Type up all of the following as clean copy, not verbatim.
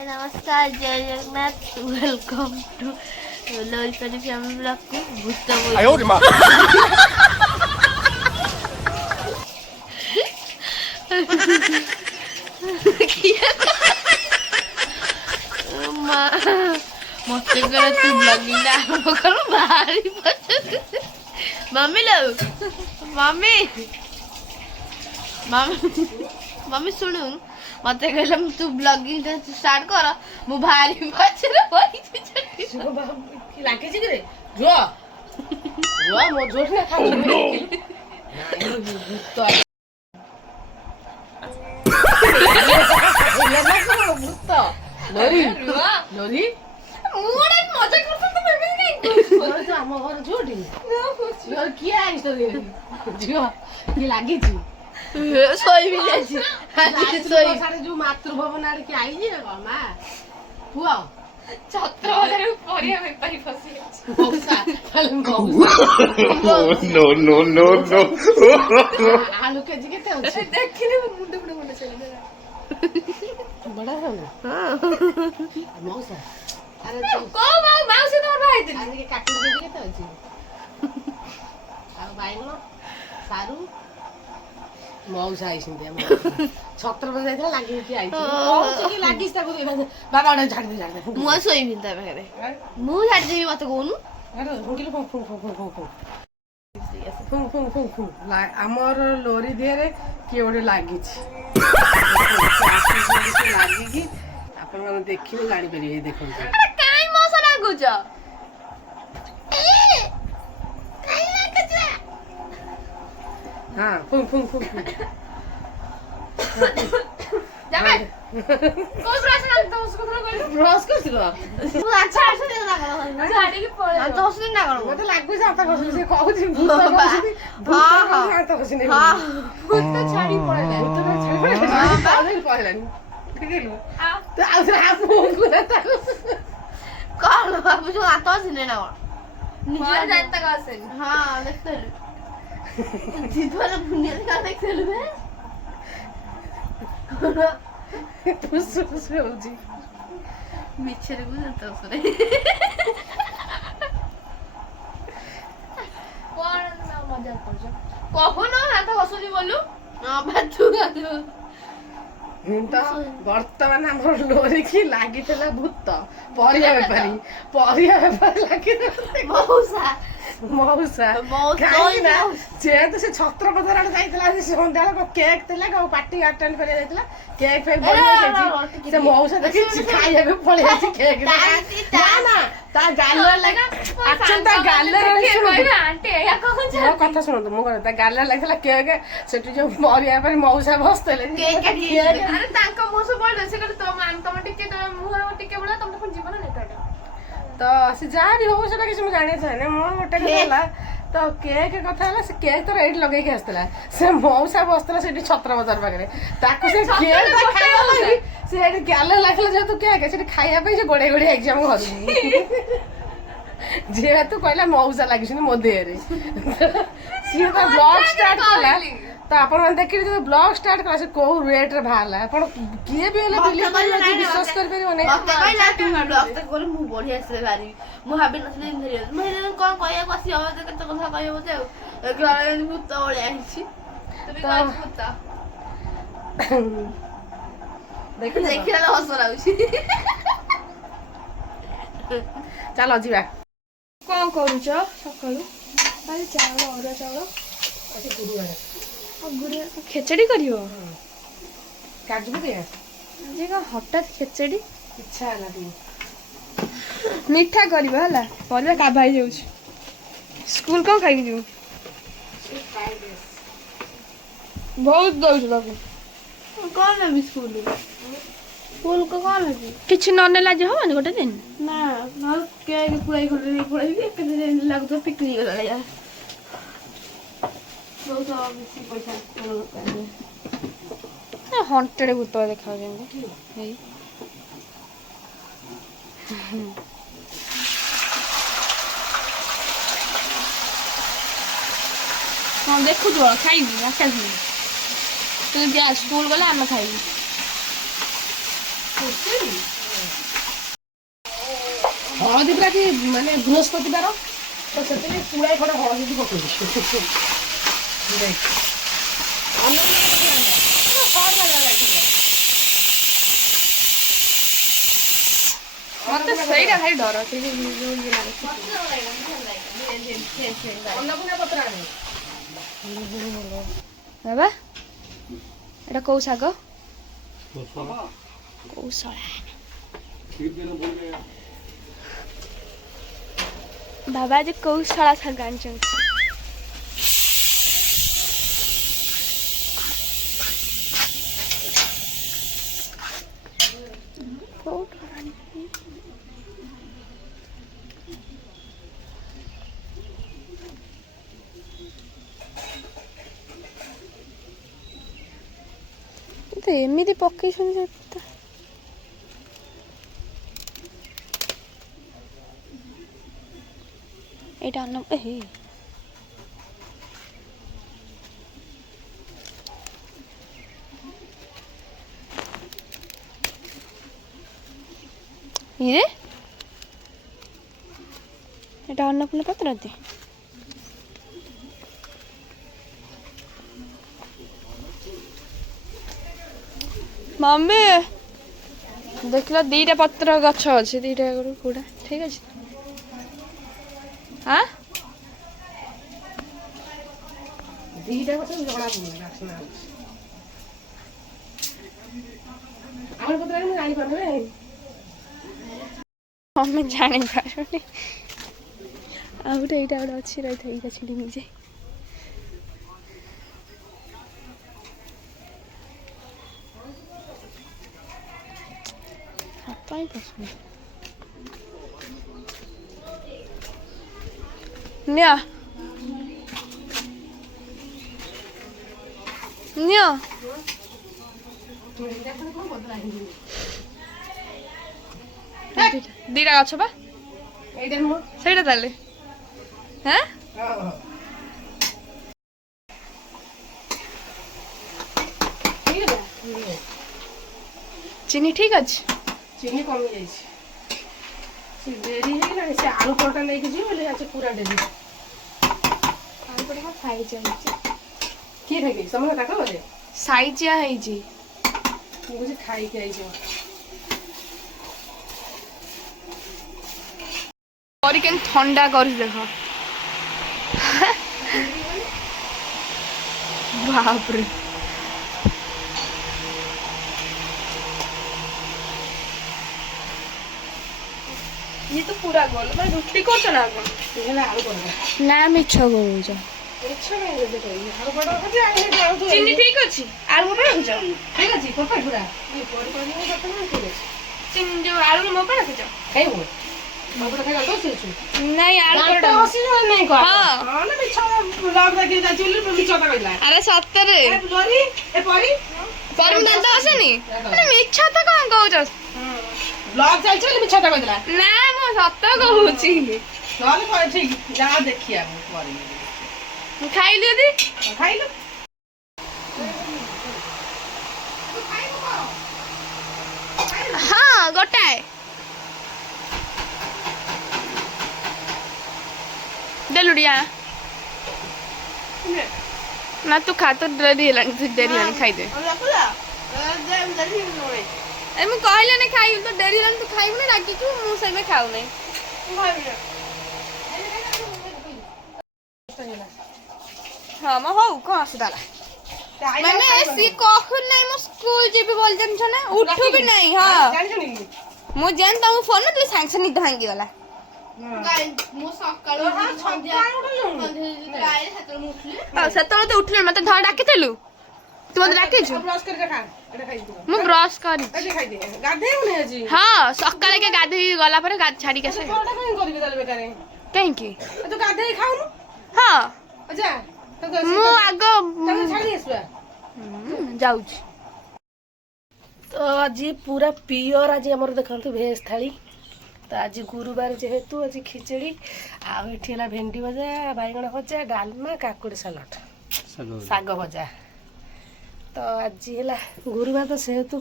नमस्कार जय Jagannath welcome to Lolpari family blog को भूत मत कर तू ब्लॉगिंग आरंभ कर भारी मम्मी लो मम्मी मम्मी मम्मी सुनु मत कहला तू ब्लॉगिंग स्टार्ट कर मु भारी पछरे होई छी लागे छी रे जो जो मो जोर से खा तो लोरी लोरी मोरे मजा करत तो बेबी नहीं मोर तो हम घर जोडी जो किया आई तो जो की लागे छी सोई भी जाई छी सोई सारे जो मातृभवन आड़ के आई जी ना मां हुआ छत्रवदर परिया बेपारी फसी मौसा मौसा no no आलू के जी केते अछि देखिले मुंडे मुंडे मुंडे चले बड़ा है ना मौसा अरे को माउसी तो भाई दिन आज के काटी के जी केते अछि आ बाइगण सारू मौसा आइसिंदे छत्रपति जाइଥିଲା ଲାଗି କି ଆଇଛି ମौसी की ଲାଗିस ताको बाबा ओडा झाड़ दे मु सोई बिनता बखरे मु झाड़ देबी मत कोनु अरे हुंकिलो फुं फुं फुं फुं फुं फुं फुं फुं फुं हमर लोरी देरे के ओडे लागि छी लागि की अपन मन देखिले जानि परिबे देखन अरे काई मौसा लागुछ काई लागुछ हां फुं फुं फुं जाबे कोस रासन तो उसको थोड़ा कर ब्रश करছিলো तू अच्छा अच्छा दे ना करो झाड़ी के पड़े तो उसने ना करो मते लागु जाता कसले से कहू भूत कहू हां हां जाता कसले हां भूत तो झाड़ी पड़े भूत तो छाड़ी पड़े पहलानी ठीक है आ तो आउसे आप को जाता कौन बाबू जो आता सिने ना निजे जानता कैसे हां देखते जीतवाला बुनिया का देखते बे पुस हो जी मिच्छर बुझता उसने कौन ना मजा करछ कखनो हाथ हसुनी बोलू हां बातू तो वर्तमान हमर लोरी की लागितला भूत परिया बेपारी लागितला मौसा मौसा काई ना जेत से छत्रपति आड़ जाइतला से संध्याला को केक तेला को पार्टी अटेंड करे जाइतला केक फेक बन से मौसा देखि खाइए के पड़े अछि केक ना ना ता गालर लगा एक्चुअली ता गालर कहबे आंटी या कहू मो कथा सुन मो ता गालर लागतला केक सेटु जो परिया पर मौसा बसतले केक अरे तांका मोसो बोल से कर तो मान तुम टिके तो मुहर टिके बोला तुम तो जीवन नेटाटा तो से जा भी हो सेटा किछ म जाने छै मो गोटे होला तो केक कथा होला से केक तो रेड लगे के आस्तला से मौसा बसतला सेठी छत्र बाजार पाखरे ताको से केक ता खाया पई से एडी गालर लागला जे तू केक सेठी खाया पई जे गोडे गोडे एग्जाम घर जे तू कहला मौसा लागिस मो देरे सी तो ब्लॉग स्टार्ट कला तो अपन मन देखि जो ब्लॉग स्टार्ट कला से को रेट रे भाला अपन किए भी होला बिलीव कर विश्वास कर पे माने मत कहला तू ब्लॉग तक बोले मु बढ़िया से भारी मु भाबे नथले धरियो मैले कोन कहया कसी आवाज के तो कथा कहयो बोते घर भूत ओळे आइछि तभी कौन कुत्ता देखिला हस राउछि चलो जीवा कौन करूछ सकाळू अरे चावल और चावल अति गुरुवार गुड़िया खेचड़ी करियो काजू दे जे का हठात खेचड़ी इच्छा होला दी मिठा करियो हला परिया का भाई जाउछ स्कूल कौन खाई जो बहुत दउछ बाबू कौन है स्कूल स्कूल को कौन है किछ नने लाजे हो गोटे दिन ना ना के पुराई खोले पुराई के दिन लागो तो पिकनिक गला यार बहुत बेसी पैसा हंटेड भूत देखा हेई हाँ देखु तो खाइबी आकाश तू जा स्कूल गला आम खाइबी ହଳଦୀ ପୁରା କି ମାନେ ବୃହସ୍ପତିବାର ତ ସେଥିପାଇଁ ପୁଳାଏ ଖଣ୍ଡେ ହଳଦୀ ପକେଇବି। ମତେ ସେଇଟା ଭାରି ଡର ସେଇ ଅନ୍ନପୂର୍ଣ୍ଣା ପତ୍ର ଆଣିବି। ବାବା ଏଟା କୋଉ ଶାଗ? କୌଶଳା। ବାବା ଆଜି କୌଶଳା ଶାଗ ଆଣିଛନ୍ତି। ଏମିତି ପକେଇଛନ୍ତି ସେଟା ଏଇଟା ଅନ୍ନ ହେ ଇରେ ଏଟା ଅନ୍ନପୂର୍ଣ୍ଣା ପତ୍ର ଦେ मम्मी देख लो दीटा पत्र गछ अच्छे दीटा कूड़ा ठीक अच्छे हाँ दीटा गछ जणा पड़ुनी बास्ना होउछ आमर पत्र मैं जानि पारबे मम्मी जानी पारुनी आ गोटे एटा गोटे अच्छी रही था एटा छिड़ी निजे हाथाई पसंद न्या न्या दीटा गछ बा एटा नु ସେଇଟା ତାହେଲେ हैं चीनी ठीक अच्छे चीनी कमी जाई से देरी हे ना से आलू परोटा लेके जी बोले आज पूरा देबी आलू परोटा खाई जाई की थे के समय काका बोले साइजिया है जी मुझे खाई के आई जो और केन ठंडा कर देखो बाप रे ये तो पूरा गोल मैं रुटी करछ ना कोन हेला आलू परोटा ना मिछ गोल जा इच्छा नहीं दे तो आलू परोटा खाती आए जाऊ तो चीनी ठीक अछि आलू मोपा रखिछ ठीक अछि कोपा पूरा ये परोटा नहीं करते ना ठीक अछि चीनी जो आलू मोपा रखिछ खाई हो बाबू खाई तो से नहीं आलू परोटा हसी नहीं को हां हां ना मिछ ब्लॉग देखि जा चुली मिछ ता कइला अरे सत्तरे ए लोरी ए परी परम दादा आसेनी अरे मिछ तो कोन कहउछ ब्लॉग चल चल मिछ ता कइला ना मो सत्त कहउची चल पर ठीक जा देखिया परी खाई लियो दी खाई लो हाँ गोटाए देलुड़िया ना तू खा तो डेरी हेलानी तू डेरी हेलानी खाई दे ए मु कहले ने खाई तो डेरी हेलानी तू खाइबु ना रागी तू मु सही में खाऊ नहीं हाँ म हो कौन असुदाला मैंने ऐसी कहू नहीं मु स्कूल जीबी बोल जन छ ना उठू भी नहीं हां जानि जनि मु जानता हूं फोन में सांग से निद भांगी गला ମୁଁ ସକାଳୁ ସେତେବେଳେ ତ ଉଠିଲେ ମତେ ଧର ଡାକିଥିଲୁ ତୁ ମତେ ଡାକିଛୁ ब्रश करके खा एटा खाई दे ମୁଁ ବ୍ରଶ କରି एटा खाई दे गाधे होने जी ହଁ ସକାଳେ କେ ଗାଧେଇ ଗଲା ପରେ ଛାଡିକି ଆସେ परोटा कहीं करबी दल बेकारे କାହିଁକି तू गाधे खाउनु ହଁ जा तो ମୁଁ ଆଗ छाड़ी आसुआ ଯାଉଛି तो आज पूरा पियर आज हमर देखंतु भेज थाली तो आज गुरुवार जेहेतु आज खिचड़ी आला भेंडी भजा बैगण भजा डालमा काकुड़ी सलाड साग भजा तो आज है गुरुवार तो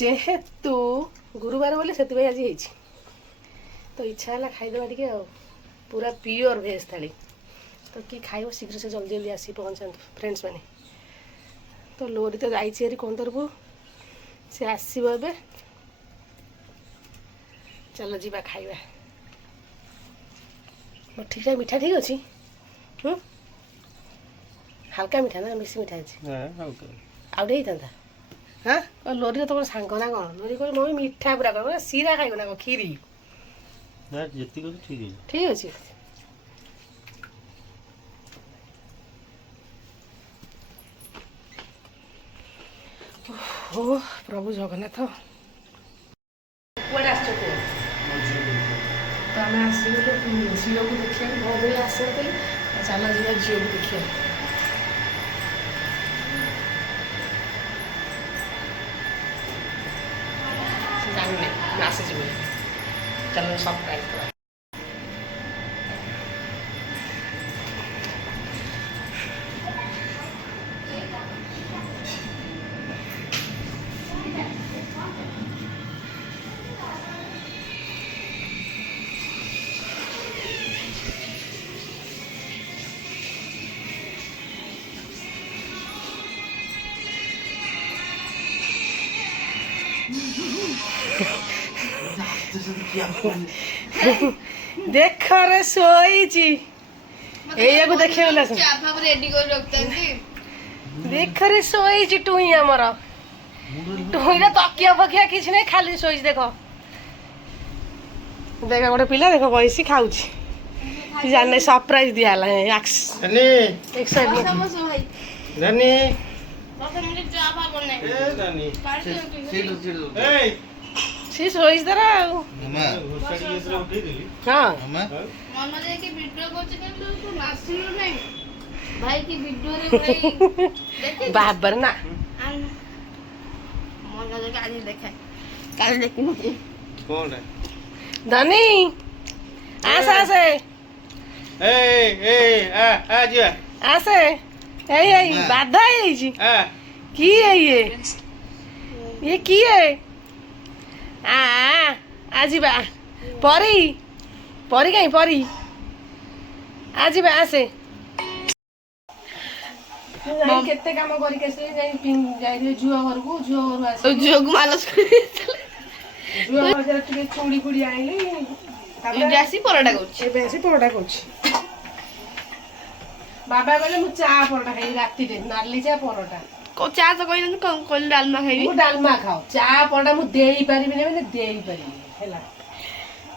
जेहेतु गुरुवार बोली से आज ତ ଇଚ୍ଛା ହେଲା ଖାଇଦେବା ଟିକେ ଆଉ ପୁରା ପିଓର ଭେଜ୍ ଥାଳି। ତ କିଏ ଖାଇବ ଶୀଘ୍ର ସେ ଜଲ୍ଦି ଜଲ୍ଦି ଆସି ପହଞ୍ଚନ୍ତୁ ଫ୍ରେଣ୍ଡସ୍ ମାନେ। ତ ଲୋରି ତ ଯାଇଛି ହେରି କୋନ୍ଦରକୁ, ସେ ଆସିବ ଏବେ। ଚାଲ ଯିବା ଖାଇବା। ଠିକ୍ ଠାକ୍ ମିଠା ଠିକ୍ ଅଛି? ହାଲକା ମିଠା ନା ବେଶୀ ମିଠା ଅଛି? ଆଉ ଟିକେ ହେଇଥାନ୍ତା। ହଁ ଲୋରିର ତମର ସାଙ୍ଗ ନା କ'ଣ? ଲୋରି କହିଲେ ମମି ମିଠା ପୁରା କର, ସିରା ଖାଇବ ନା କ'ଣ? କ୍ଷୀରି ଯେତିକି ଅଛି ଠିକ୍ ଅଛି। ଠିକ୍ ଅଛି। ଓ ପ୍ରଭୁ ଜଗନ୍ନାଥ, କୁଆଡ଼େ ଆସିଛ କୁହ? ତ ଆମେ ଆସିଗଲୁ ଝିଅକୁ ଦେଖିବାକୁ। ମୋ ଭଳି ଆସିନଥିଲି, ଚାଲ ଯିବା ଝିଅକୁ ଦେଖିବାକୁ। ଜାଣିନି ମୁଁ ଆସିଛି ବୋଲି, ଚାଲ ସରପ୍ରାଇଜ୍ ଦେବା। ଦେଖରେ ଶୋଇଛି, ଏଇଆକୁ ଦେଖିବାକୁ ଆସ। ଦେଖରେ ଶୋଇଛି ଟୁଇଁ ଆମର। ଟୁଇଁର ତକିଆ ଫକିଆ କିଛି ନାହିଁ, ଖାଲି ଶୋଇଛି। ଦେଖ ଦେଖ ଗୋଟେ ପିଲା ଦେଖ ବଇସି ଖାଉଛି। ଜାଣିନି ସରପ୍ରାଇଜ ଦିଆ ହେଲା। ସେ ଶୋଇଛି ତାର ଆଉ। ବାବରେ ନା ଧନୀ ଆସେ ଆସେ ଆସେ। ଏଇ ବାଧା ହେଇଯାଇଛି। କିଏ ଇଏ କିଏ? ଯିବା ପରି ପରି କାହିଁ ପରି ଯିବା ଆସେ। କେତେ କାମ କରିକି ଆସିଲି, ଯାଇଥିଲି ଝିଅ ଘରକୁ। ଝିଅ ଘରୁ ଆସି ଝିଅକୁ ମାଲସ ଝିଅ ଟିକେ ଚୁଡ଼ି ଫୁଡ଼ି ଆଣିଲି। ତାପରେ ଆସି ପରଟା କରୁଛି। ଏବେ ଆସି ପରଟା କରୁଛି। ବାବା କହିଲେ ମୁଁ ଚା ପରଟା ଖାଇବି ରାତିରେ, ନାଲି ଚା ପରଟା। ଚା ତ କହିଲି କହିଲି ଡାଲମା ଖାଇବି। ମୁଁ ଡାଲମା ଖାଅ, ଚା ପରଟା ମୁଁ ଦେଇପାରିବିନି, ମାନେ ଦେଇପାରିବିନି ହେଲା।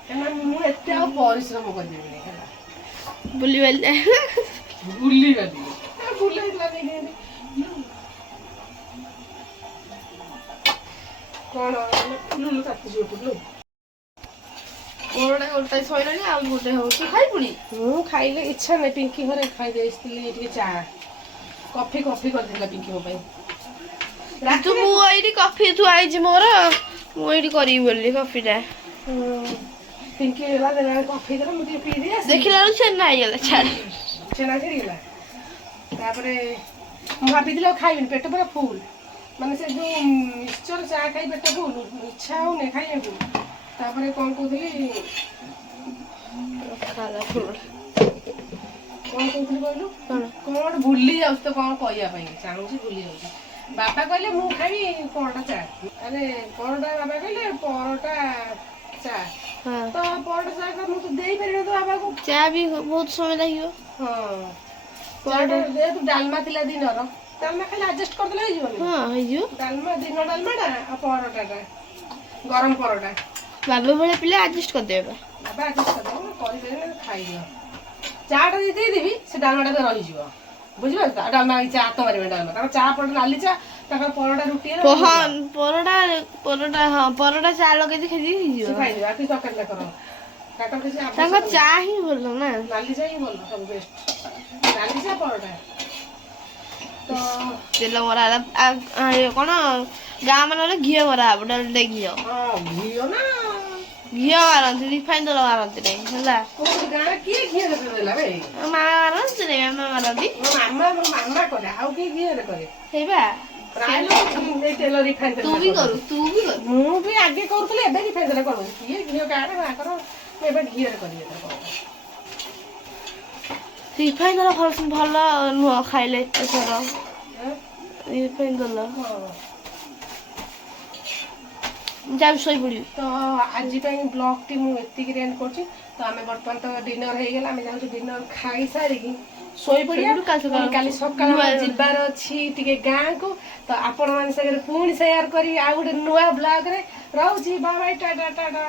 କାରଣ ମୁଁ ଏତେ ଆଉ ପରିଶ୍ରମ କରିପାରିବିନି ହେଲା। ବୁଲିବାଲି ବୁଲିବାଲି କଣ ଫୁଲୁ କାଟିଯିବ ଫୁଲୁ। ପରଟା ଗୋଟେ ସଇଲାଣି, ଆଉ ଗୋଟେ ହଉଛି ଖାଇବୁନି। ମୁଁ ଖାଇଲେ ଇଚ୍ଛା ନାହିଁ। ପିଙ୍କି ଘରେ ଖାଇଦେଇ ଆସିଥିଲି ଟିକେ ଚା, କଫି କରିଦେଲା ପିଙ୍କି ମୋ ପାଇଁ। ମୁଁ ଏଇଠି କଫି ଥୁଆ ହେଇଛି ମୋର, ମୁଁ ଏଇଠି କରିବି ବୋଲି କଫିଟା। ପିଙ୍କି ହେଲା ଦେଲା କଫି ଦେଲା, ମୁଁ ଟିକେ ପିଇ ଦେଇ ଆସିଲି। ଦେଖିଲା ବେଳକୁ ଛେନା ହେଇଗଲା, ଛାଡ଼ ଛେନା ଛିଡ଼ିଗଲା। ତାପରେ ମୁଁ ଭାବିଥିଲି ଆଉ ଖାଇବିନି, ପେଟ ପୁରା ଫୁଲ। ମାନେ ସେ ଯୋଉ ମିକ୍ସଚର ଚା ଖାଇ ପେଟ ଫୁଲ, ଇଚ୍ଛା ହଉନି ଖାଇବାକୁ। ତାପରେ କ'ଣ କହୁଥିଲି କହିଲୁ? କ'ଣ ଗୋଟେ ଭୁଲି ଯାଉଛି ତ, କ'ଣ କହିବା ପାଇଁ ଚାହୁଁଛି ଭୁଲି ଯାଉଛି। ବାପା କହିଲେ ମୁଁ ଖାଇବି ପରଟା ଚା, ଆରେ ପରଟା ବାବା କହିଲେ ପରଟା ଚା। ତ ପରଟା ଚା ମୁଁ ତ ଦେଇପାରିବି ତ ବାବାକୁ। ଚା ବି ବହୁତ ସମୟ ଲାଗିବ। ଯେହେତୁ ଡାଲମା ଥିଲା ଦିନର, ଡାଲମା ଖାଲି ଆଡଜଷ୍ଟ କରିଦେଲେ ହେଇଯିବନି? ହଁ ହେଇଯିବ। ଡାଲମା ଦିନ ଡାଲମାଟା ଆଉ ପରଟାଟା ଗରମ ପରଟା। ବାବା ଭଳିଆ ପିଲା ଆଡଜଷ୍ଟ କରିଦେବେ। ବାବା ଆଡଜଷ୍ଟ କରିଦେବେ, କରିଦେବେ ଖାଇଦିଅ। ଚାଟା ଯଦି ଦେଇଦେବି ସେ ଡାଲମାଟା ତ ରହିଯିବ, ବୁଝିପାରୁଛ? ଡାଲମା ଚା ହାତ ମାରିବେ ଡାଲମା, କାରଣ ଚା ପରଟା ନାଲି ଚା, ତାଙ୍କର ପରଟା ରୁଟି ପରଟା ଚା ଲଗେଇ ହେଇଯିବ। ଖାଇଦେବେ ଆଉ କିଛି ତରକାରୀ କର। ତାଙ୍କ ଚା ହିଁ ଭଲ ନା, ନାଲି ଚା ହିଁ ଭଲ, ସବୁ ବେଷ୍ଟ। ନାଲି ଚା ପରଟା ତେଲ ମରା ହେଲା। କ'ଣ ଗାଁ ମାନଙ୍କରେ ଘିଅ ମରା ହବ, ଡାଲରେ ଘିଅ। ଘିଅ ନା ଘିଅ ମାରନ୍ତି, ରିଫାଇନ ତେଲ ମାରନ୍ତି ନାହିଁ ହେଲା। ଗାଁରେ କିଏ ଘିଅ ଦେଲା ବେ? ମାମା ମାରନ୍ତି ନାହିଁ, ମାମା ମାରନ୍ତି। ମାମା କରେ, ଆଉ କିଏ ଘିଅରେ କରେ? ହେଇବା ପ୍ରାୟ ଲୋକ ଏଇ ତେଲ ରିଫାଇନ ତୁ ବି କରୁ ତୁ ବି କରୁ ମୁଁ ବି ଆଗେ କରୁଥିଲି ଏବେ ରିଫାଇନ ତେଲ କରୁଛି କିଏ ଘିଅ କାଢ଼େ ମାଙ୍କର ମୁଁ ଏବେ ଘିଅରେ କରିବି ରିଫାଇନ ତେଲ ଭଲ ନୁହଁ ଖାଇଲେ ଏଥର ରିଫାଇନ ତେଲ ଯାଉଛି ଶୋଇପଡ଼ିବି। ତ ଆଜି ପାଇଁ ବ୍ଲଗଟି ମୁଁ ଏତିକିରେ ଏଣ୍ଡ କରୁଛି। ତ ଆମେ ବର୍ତ୍ତମାନ ତ ଡିନର ହେଇଗଲା ଆମେ ଯାଉଛୁ ଡିନର ଖାଇସାରିକି ଶୋଇପଡ଼ିବା। କାଲି ସକାଳ ଯିବାର ଅଛି ଟିକେ ଗାଁକୁ। ତ ଆପଣମାନଙ୍କ ସାଙ୍ଗରେ ପୁଣି ସେୟାର କରିବି ଆଉ ଗୋଟେ ନୂଆ ବ୍ଲଗରେ। ରହୁଛି ବାଏ ବାଏ ଟାଟା ଟାଟା।